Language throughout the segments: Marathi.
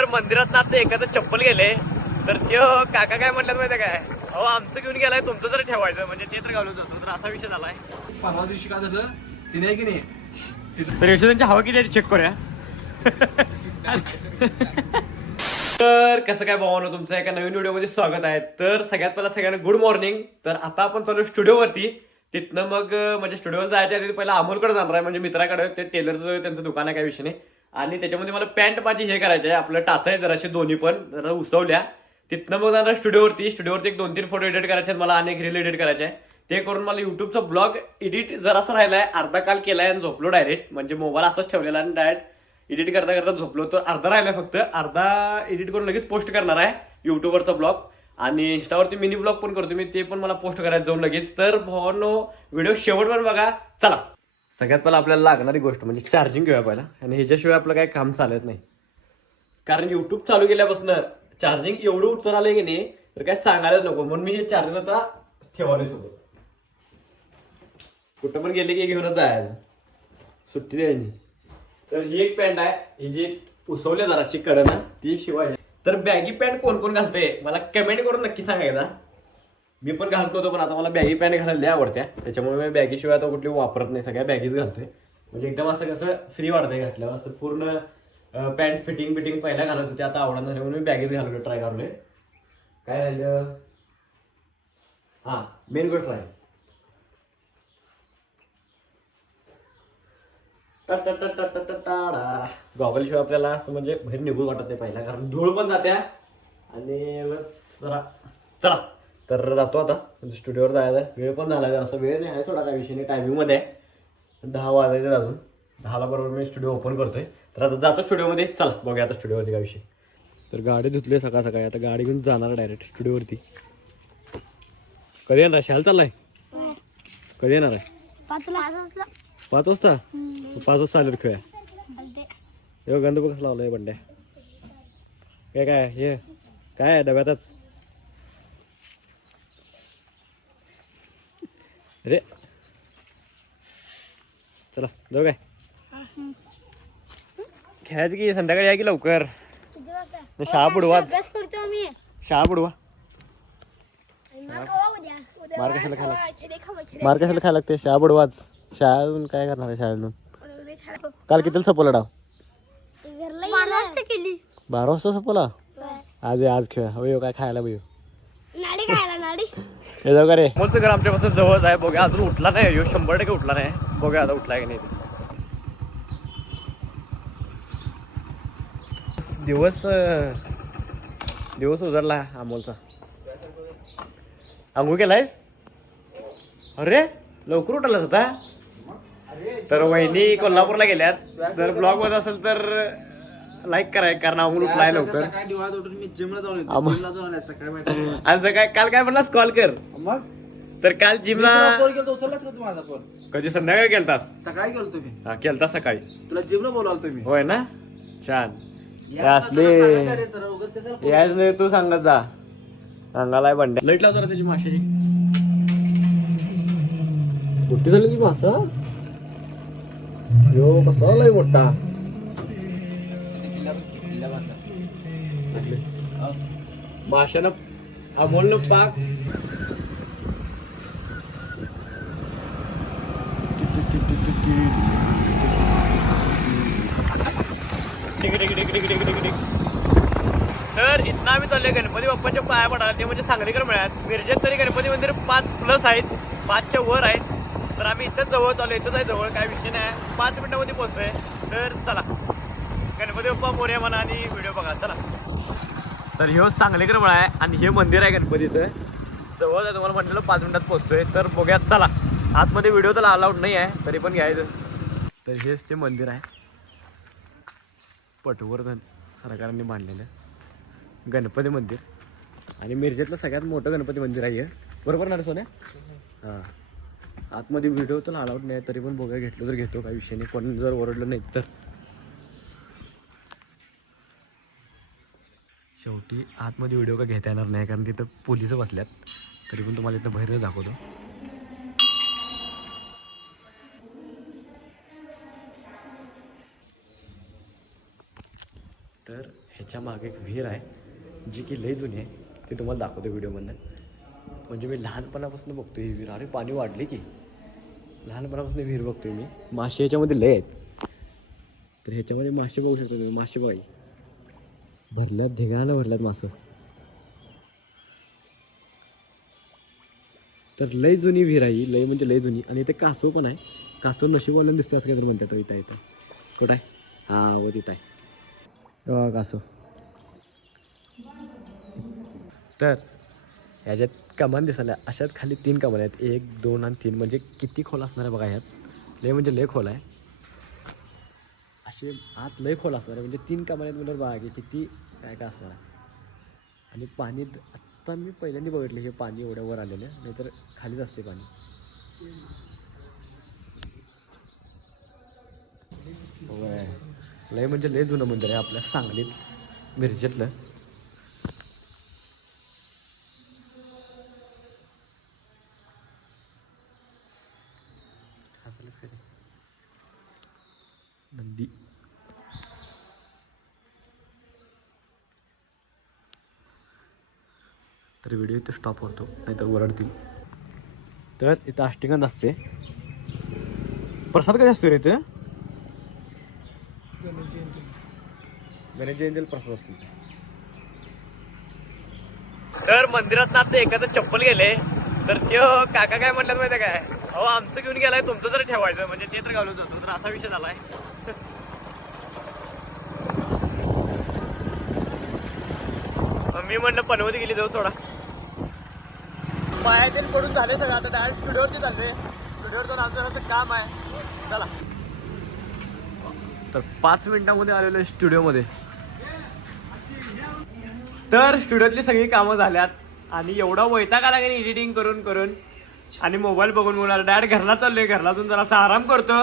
तर मंदिरात आता एखादं चप्पल गेले तर त्यो काका काय म्हटलं माहिती काय? अहो आमचं घेऊन गेलाय तुमचं जर ठेवायचं म्हणजे ते तर घालून जातो तर असा विषय झालाय. परवा दिवशी काय झालं तिने की नाही तर यशोदांची हवा किती चेक करूया? तर कसं काय भावानो तुमचं एका नवीन व्हिडिओमध्ये स्वागत आहे. तर सगळ्यात पहिला सगळ्यांना गुड मॉर्निंग तर आता आपण चालू स्टुडिओवरती तिथनं मग म्हणजे स्टुडिओवर जायच्या आधी पहिला अमोलकडे जाणार आहे म्हणजे मित्राकडे. ते टेलरचं त्यांचं दुकान आहे काय विषय नाही. आणि त्याच्यामध्ये मला पॅन्ट माझी हे करायचे आहे. आपलं टाचा आहे जराशे दोन्ही पण. जरा उसवल्या तिथनं मग जाणार स्टुडिओवरती. स्टुडिओवरती एक दोन तीन फोटो एडिट करायचे आहेत. मला अनेक रील एडिट करायचे आहे ते करून मला युट्यूबचा ब्लॉग एडिट जरासा राहिलाय. अर्धा काल केला आहे आणि झोपलो डायरेक्ट म्हणजे मोबाईल असाच ठेवलेला आणि डायरेक्ट एडिट करता करता झोपलो. तर अर्धा राहिला फक्त. अर्धा एडिट करून लगेच पोस्ट करणार आहे युट्यूबवरचा ब्लॉग. आणि इंस्टावरती मिनी ब्लॉग पण करतो मी. ते पण मला पोस्ट करायचं जाऊन लगेच. तर भावानो व्हिडिओ शेवट पण बघा. चला. सगळ्यात पहिला आपल्याला लागणारी गोष्ट म्हणजे चार्जिंग घेऊया पहिला. आणि ह्याच्याशिवाय आपलं काही काम चालत नाही. कारण युट्यूब चालू केल्यापासून चार्जिंग एवढं उत्तर आलंय की नाही तर काय सांगायलाच नको. म्हणून मी हे चार्जर आता ठेवायला सोबत. कुठं पण गेले की घेऊनच जायचं सुट्टी द्यायची तर ही एक पॅन्ट आहे. ही जी उसवल्या जराशी कडनं ती शिवाय. तर बॅगी पॅन्ट कोण कोण घालते मला कमेंट करून नक्की सांगायचा मी पण घालतो होतो पण आता मला बॅगी पॅन्ट घालायला लय आवडत्या. त्याच्यामुळे मी बॅगीशिवाय आता कुठली वापरत नाही सगळ्या बॅगीच घालतोय. म्हणजे एकदम असं कसं फ्री वाढतंय घातल्यावर. असं पूर्ण पॅन्ट फिटिंग बिटिंग पहिला घालत होती आता आवडत झाली म्हणून मी बॅगीच घालतो ट्राय करलोय काय राहिलं हा मेन गोष्ट आहे. गॉगल शिवाय आपल्याला असं म्हणजे बाहेर निघून वाटत नाही पहिला कारण धूळ पण जात्या. आणि चला. चला. तर जातो आता. स्टुडिओवर जायचं वेळ पण झाला असं वेळ नाही आहे सोडा काय विषय नाही. टायमिंगमध्ये आहे. दहा वाजायचे अजून. दहाला बरोबर मी स्टुडिओ ओपन करतोय. तर आता जातो स्टुडिओमध्ये चला बघूया आता स्टुडिओवरती काय विषय. तर गाडी धुतली सकाळ सकाळी. आता गाडी घेऊन जाणार डायरेक्ट स्टुडिओवरती कधी येणार शाल चाललाय? कधी येणार आहे? पाच वाजता. पाच वाजता. आले खेळ्या. हे गंध कसं लावलंय बंड्या? काय काय? हे? काय आहे डब्यातच? रे चला जाऊ काय? खेळायचं की संध्याकाळी या की लवकर? शाळा अभ्यास करतो आम्ही. शाळा बुडवा. मार कशाला खायला? मार कशाला खायला लागते? शाळा बुडवाच शाळेतून काय करणार आहे शाळेतून काल कितीला सपवला डाव? केली. बारा वाजता सपवला आज आज खेळ. हो काय खायला भाई नाडी खायला नाडी. हे जाऊ का रे. बोलतो घर आमच्यापासून जवळच आहे. बघा अजून उठला नाही. ह्यो शंभर टक्के उठला नाही. बघा आता उठला की नाही ते. दिवस अं, दिवस उजाडला अमोलचा. आंघोळ केलायस? अरे लवकर उठलास आता? तर वहिनी कोल्हापूरला गेल्यात. जर ब्लॉगमध्ये असेल तर लाईक कराय कारण अमोल उठलाय लवकर. सकाळी दिवाळीत उठून मी जिमला जाऊन येतो. जिमला जाऊन सकाळी माहिती आहे. आणि सकाळी काल काय म्हणलास? कॉल कर. मग? तर काल मी जिमला तुला फोन केला उचललाच का तू माझा फोन कधी? संध्याकाळी केलतास? सकाळी गेलो तुम्ही हा केलतास सकाळी. तुला जिमला बोलावलं तुम्ही होय ना? छान. याच असले नसताना सांगायचं रे सर, उगाच कशाला फोन याच नाही तू सांगत जा. सांगालाय बंड्या. लाइट लावतो त्याची माशाची मोठी झाली की मासा? यो कसा लय मोठा? माशानं अमोलनं पाक. तर इथं आम्ही चाललोय गणपती बाप्पाच्या पाया पडायला. ते म्हणजे सांगलीकर मिळात मिरजेत तरी गणपती मंदिर पाच प्लस आहेत. पाचच्या वर आहेत. तर आम्ही इथंच जवळ चालू इथंच आहे जवळ. काय विषय नाही. पाच मिनिटामध्ये पोहोचतोय तर चला. गणपती बाप्पा मोर्या म्हणा आणि व्हिडिओ बघा चला. तर ह्यो सांगलीकर म्हणा आहे आणि हे मंदिर आहे गणपतीचं. जवळ आहे तुम्हाला म्हटलेलं पाच मिनिटात पोहोचतोय. तर बघूयात चला. आतमध्ये व्हिडिओ तर अलाउड नाही आहे तरी पण घ्यायचं. तर हेच ते मंदिर आहे. पटवर्धन सरकारांनी बांधलेलं गणपती मंदिर. आणि मिरजेतलं सगळ्यात मोठं गणपती मंदिर आहे हे. बरोबर ना सोन्या? हां. आतमध्ये व्हिडिओ तर अलाउड नाही तरी पण बघा घेतलं तर घेतो काही विषय नाही. कोण जर ओरडलं नाही तर. शेवटी आतमध्ये व्हिडिओ का घेता येणार नाही कारण तिथं पोलीस बसल्यात. तरी पण तुम्हाला इथं बाहेर दाखवतो. तर ह्याच्या मागे एक विहीर आहे जी की लई जुनी आहे. ती तुम्हाला दाखवतो व्हिडिओमधनं. म्हणजे मी लहानपणापासून बघतो ही विहीर. अरे पाणी वाढले की. लहानपणापासून विहीर बघतोय मी. मासे ह्याच्यामध्ये लय आहेत. तर ह्याच्यामध्ये मासे बघू शकतो तुम्ही मासे बघा भरल्यात ढेगानं भरल्यात मासं. तर लय जुनी विहीर आहे लय म्हणजे लय जुनी. आणि इथे कासो पण आहे. कासो नशीबवाल्यानं दिसतो असं काहीतरी म्हणतात इथं इथं. कुठं आहे? हा व तिथं आहे. कासो. तर ह्याच्यात कमान दिसायला अशाच खाली तीन कमान आहेत. एक दोन आणि तीन. म्हणजे किती खोल असणार आहे बघा ह्यात. लय म्हणजे लय खोल आहे. असे आत लय खोल असणार आहे. म्हणजे तीन कमान आहेत म्हणजे बघा की किती काय काय असणार आहे. आणि पाणी आत्ता मी पहिल्यांदा बघितलं हे पाणी एवढ्या वर आलेलं नाहीतर खालीच असते पाणी. होय. लय म्हणजे लय जुनं मंदिर आहे आपल्या सांगलीत मिरजेतलं. नंदी. तर व्हिडिओ इथे स्टॉप होतो नाहीतर ओरडतील. तर इथं आष्टिंगण असते. प्रसाद कधी असतो रे इथे? गणेश जयंतीला प्रसाद असतो. तर मंदिरात ना एखादं चप्पल गेले तर ते काका काय म्हटलं माहिती काय? अहो आमचं घेऊन गेलाय तुमचं तर ठेवायचं म्हणजे ते तर घालून जातो तर असा विषय झालाय. मी म्हणलं पनवती गेली जाऊ थोडा पायातील पडून झाले सगळं. आता डायरेक्ट स्टुडिओवरती चालते स्टुडिओवर जाऊन आमचं असं काम आहे. चला. तर पाच मिनिटामध्ये आलेलो आहे स्टुडिओमध्ये. तर स्टुडिओतली सगळी कामं झाल्यात. आणि एवढा वैताग आला की एडिटिंग करून करून. आणि मोबाईल बघून बघून डायरेक्ट घरला चाललोय. घरला जाऊन जरासा आराम करतो.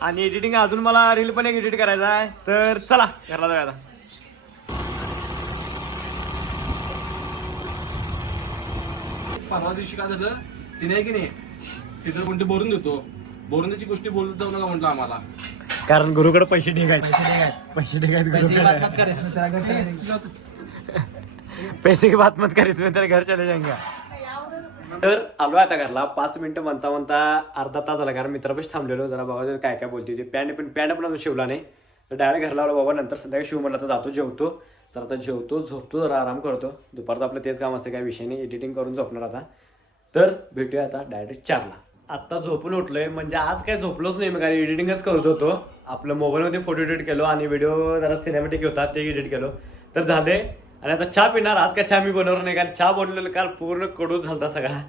आणि एडिटिंग अजून मला रील पण एक एडिट करायचा आहे. तर चला घरला जाऊया परवा दिवशी काय झालं तिने आहे की नाही तिथं कोणते बोरून देतो. बोरून त्याची गोष्टी बोलत जाऊ नका म्हटलं आम्हाला. कारण गुरुकडे पैसे ढेगायत पैसे पैसे की बात मत करीस मी तर घर. चले जाएंगे तर आलो आता घरला. पाच मिनिटं म्हणता म्हणता अर्धा तास झाला कारण मित्रापाशी थांबलेलो. जरा बाबा काय काय बोलते ते पॅन्ट पण पॅन्ट पण शिवला नाही. तर डायरेक्ट घरला आलो बाबा. नंतर संध्याकाळी शिव म्हटलं तर जातो जेवतो. तर आता जेवतो झोपतो जरा आराम करतो. दुपारचं आपलं तेच काम असतं काय विषय नाही. एडिटिंग करून झोपणार आता. तर भेटूया आता डायरेक्ट चारला. आत्ता झोपून उठलोय म्हणजे आज काय झोपलोच नाही मी कारण एडिटिंगच करत होतो. आपलं मोबाईलमध्ये फोटो एडिट केलो आणि व्हिडिओ जरा सिनेमॅटिक होता ते एडिट केलो. तर झाले. आणि आता चहा पिणार आज काय चहा मी बनवणार नाही कारण चहा बनवलेलं काल पूर्ण कडू झालता सगळा.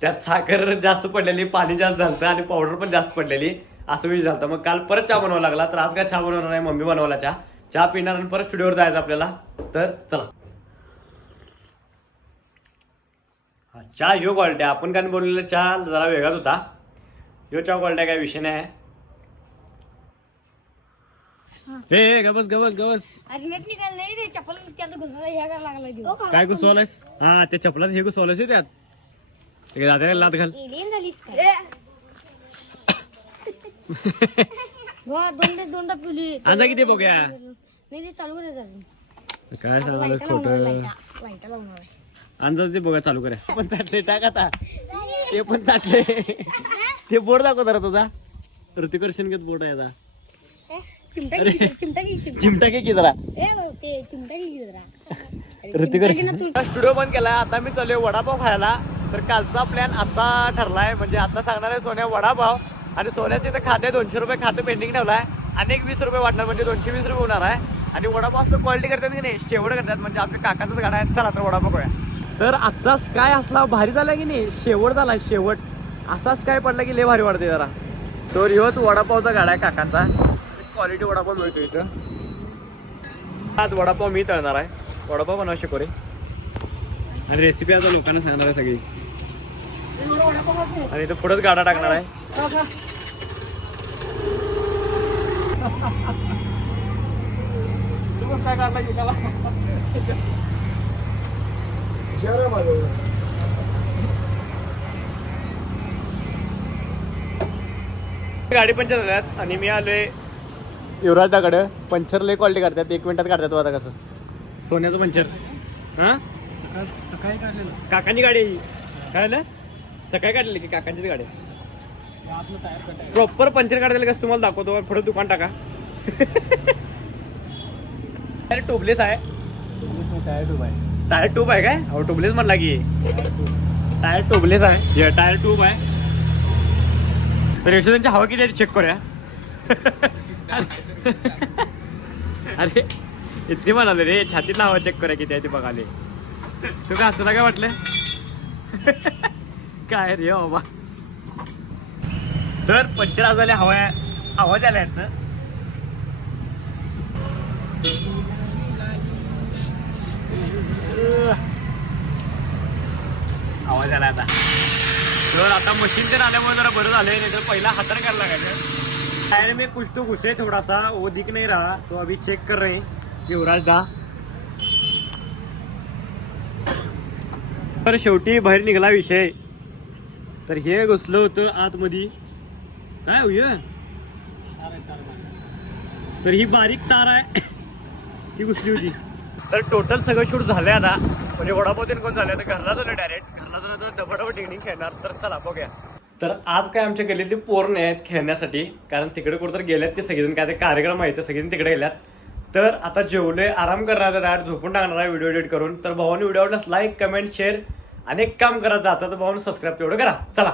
त्यात साखर जास्त पडलेली पाणी जास्त झालं आणि पावडर पण जास्त पडलेली. असं विषय झालं मग काल परत चहा बनवावा लागला तर आज काय चहा बनवणार नाही मम्मी बनवला चहा. चहा पिणार आणि परत स्टुडिओवर जायचं आपल्याला. तर चला. हा चहा ह्यो क्वालिटी आपण काय बोललेला चहा जरा वेगळाच होता. ह्यो चहा क्वालिटी काय विषय नाही ए गबस गबस देऊ काय घुसवलायस? हा त्या चपलात हे घुसवलायस त्यात. ते दादाला लात घाल. एलियन झालीस काय हो दोन दोन पिली. आता किती बघूया? नाही ते चालू करायचं अजून. काय सांगाल लाईटा लावणार खोटं लाईटा लाईटा लावणार आहे. अंदाज ते बघा चालू करा. पण ताटले टाक आता. ते पण ताटले. ते बोर्ड दाखव जरा तुझा. ऋतिक रोशन घेत बोर्ड आहे आता. ए, चिमटा घे की, चिमटा घे चिमटा. चिमटा घे की जरा. ए हो, ते चिमटा घे की जरा. ऋतिक चिमटा घे ना तू. स्टुडिओ बंद केलाय आता मी चाललोय वडापाव खायला. तर कालचा प्लॅन आता ठरलाय. म्हणजे आता सांगणार आहे सोन्या वडापाव. आणि सोन्याचे इथं खाते दोनशे रुपये खातं पेंडिंग ठेवलाय. आणि एक वीस रुपये वाटणार. म्हणजे दोनशे वीस रुपये होणार आहे. आणि वडापाव असं क्वालिटी करतात की नाही शेवट करतात. म्हणजे आपल्या काकाचाच गाडा आहे चला तर वडापाव करूया. तर आजचा स्काय असला भारी झाला की नाही शेवट झाला शेवट. असा स्काय पडला की लय भारी वाढते जरा. तर ह्योच वडापावचा गाडा आहे काकांचा. क्वालिटी वडापाव मिळतो इथं. आज वडापाव मी तळणार आहे. वडापाव बनवा शिकोरे. आणि रेसिपी आता लोकांना सांगणार आहे सगळी. आणि इथं पुढंच गाडा टाकणार आहे तू कसं काय काढला की त्याला? गाडी पंचर झाल्यात आणि मी आलोय युवराजदाकडे. पंचर लय क्वालिटी काढतात. एक मिनिटात काढतात आता कसं. सोन्याचं पंचर. हा? सकाळी काढलेलं काकांची गाडी आहे ही. काय झालं? सकाळी काढलेली की काकांचीच गाडी प्रॉपर पंचर काढलेलं कसं तुम्हाला दाखवतो. पुढे दुकान टाका. अरे टोबलेस आहे. टायर टूब आहे. टायर ट्यूब आहे काय? अहो टोबलेस म्हणला की. टायर टोबलेस आहे. हे टायर ट्यूब आहे. तर यशोदांची हवा किती आहे चेक करूया. अरे इतकी म्हणाले रे छातीतला हवा चेक करूया किती आहे ते बघाले. तू काय असं काय वाटलं? काय रे बाबा. तर पंचर आजाले हवा आवाज आला आहेत ना आवाज आला आता. तर आता मशीन आल्यामुळे जरा बरं झालंय नाही तर पहिला हातर करायला लागायचं. टायर मी कुछ तो घुसे थोड़ा सा वो दिख रहा तो अभी चेक कर रहे युवराज दा. तर शेवटी बाहेर निघाला विषय. तर हे घुसलं होतं आतमध्ये. काय होय तर ही बारीक तार आहे. ती घुसली होती. तर टोटल सगळं शूट झालं आता. म्हणजे वडापाव तीन कोण झालं तर घरला झालं डायरेक्ट घरला जाणं तर डबल डिनिंग खेळणार. तर चला बघूया. तर आज काय आमच्या गल्लीतली पोर नाही आहेत खेळण्यासाठी. कारण तिकडे कुठं गेल्यात ते सगळेजण. काय ते कार्यक्रम व्हायचे सगळेजण तिकडे गेल्यात. तर आता जेवले आराम करणार डायरेक्ट झोपून टाकणार आहे व्हिडिओ एडिट करून. तर भावाने व्हिडिओ आवडल्यास लाईक कमेंट शेअर आणि एक काम करत जातं तर भावानं सबस्क्राईब तेवढं करा. चला.